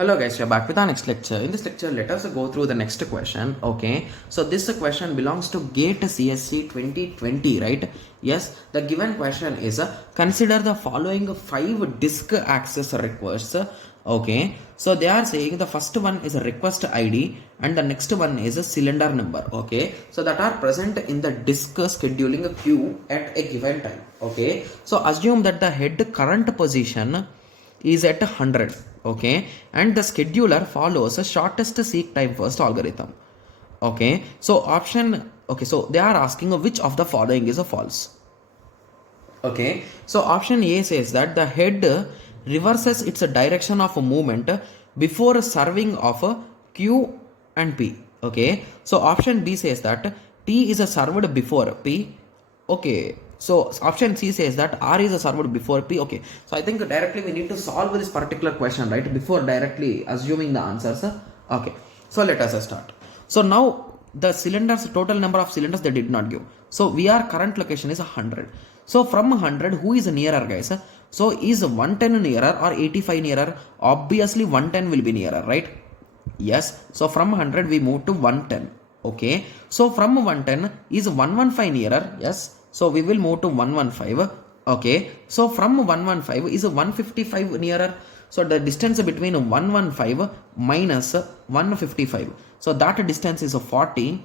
Hello guys, we are back with our next lecture. In this lecture, let us go through the next question. Okay, so this question belongs to GATE CSC 2020, right? Yes, the given question is consider the following 5 disk access requests. Okay, so they are saying the first one is a request ID and the next one is a cylinder number. Okay, so that are present in the disk scheduling queue at a given time. Okay, so assume that the head current position is at 100. Okay, and the scheduler follows a shortest seek time first algorithm. Okay, so so they are asking which of the following is a false. Okay, so option A says that the head reverses its direction of movement before serving of Q and P. Okay, so option B says that T is served before P. Okay, so option C says that R is served before P. Okay, so I think directly we need to solve this particular question, right, before directly assuming the answers. Okay, so let us start. So now the cylinders, total number of cylinders they did not give. So our current location is 100. So from 100, who is nearer, guys? So is 110 nearer or 85 nearer? Obviously 110 will be nearer, right? Yes. So from 100 we move to 110. Okay. So from 110 is 115 nearer? Yes. So we will move to 115. Okay. So from 115 is 155 nearer? So the distance between 115 minus 155. So that distance is 40.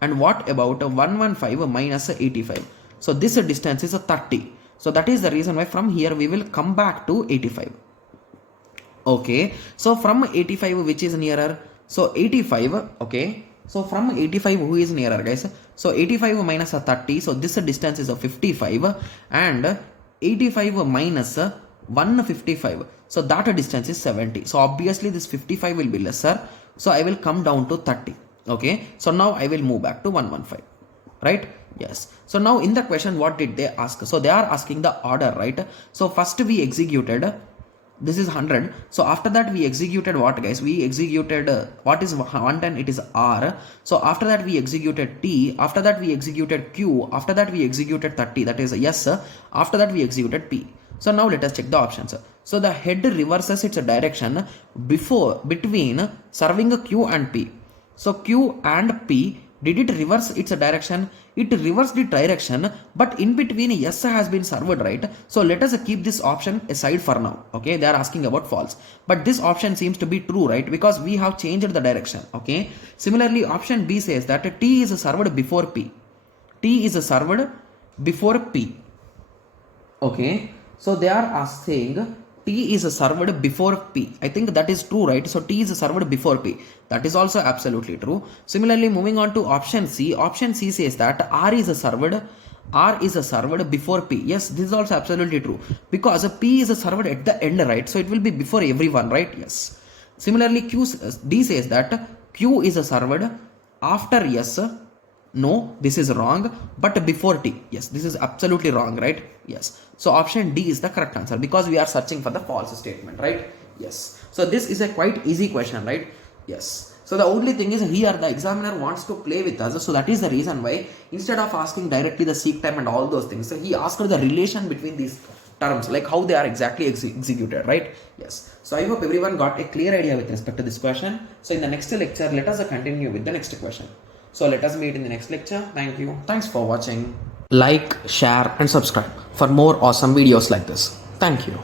And what about 115 minus 85? So this distance is 30. So that is the reason why from here we will come back to 85. Okay. So from 85 which is nearer? So 85. Okay. So from 85 who is nearer, guys? So 85 minus 30. So this distance is 55. And 85 minus 155. So that distance is 70. So obviously this 55 will be lesser. So I will come down to 30. Okay. So now I will move back to 115. Right? Yes. So now in the question, what did they ask? So they are asking the order, right? So first we executed, this is 100. So after that we executed what, guys? We executed, what is 110? It is R. So after that we executed T. After that we executed Q. After that we executed 30. That is yes. After that we executed P. So now let us check the options. So the head reverses its direction between serving Q and P. So Q and P, did it reverse its direction? It reversed the direction, but in between S has been served, right? So let us keep this option aside for now. Okay, they are asking about false, but this option seems to be true, right? Because we have changed the direction. Okay. Similarly, option B says that T is served before P. T is served before P. Okay. So they are asking T is served before P. I think that is true, right? So T is served before P. That is also absolutely true. Similarly, moving on to option C. Option C says that R is served before P. Yes, this is also absolutely true. Because P is served at the end, right? So it will be before everyone, right? Yes. Similarly, D says that Q is served after S. No, this is wrong, but before T. Yes, this is absolutely wrong, right? Yes. So option D is the correct answer because we are searching for the false statement, right? Yes. So this is a quite easy question, right? Yes. So the only thing is here the examiner wants to play with us. So that is the reason why instead of asking directly the seek time and all those things, so he asked the relation between these terms, like how they are exactly executed, right? Yes. So I hope everyone got a clear idea with respect to this question. So in the next lecture, let us continue with the next question. So let us meet in the next lecture. Thank you. Thanks for watching. Like, share and subscribe for more awesome videos like this. Thank you.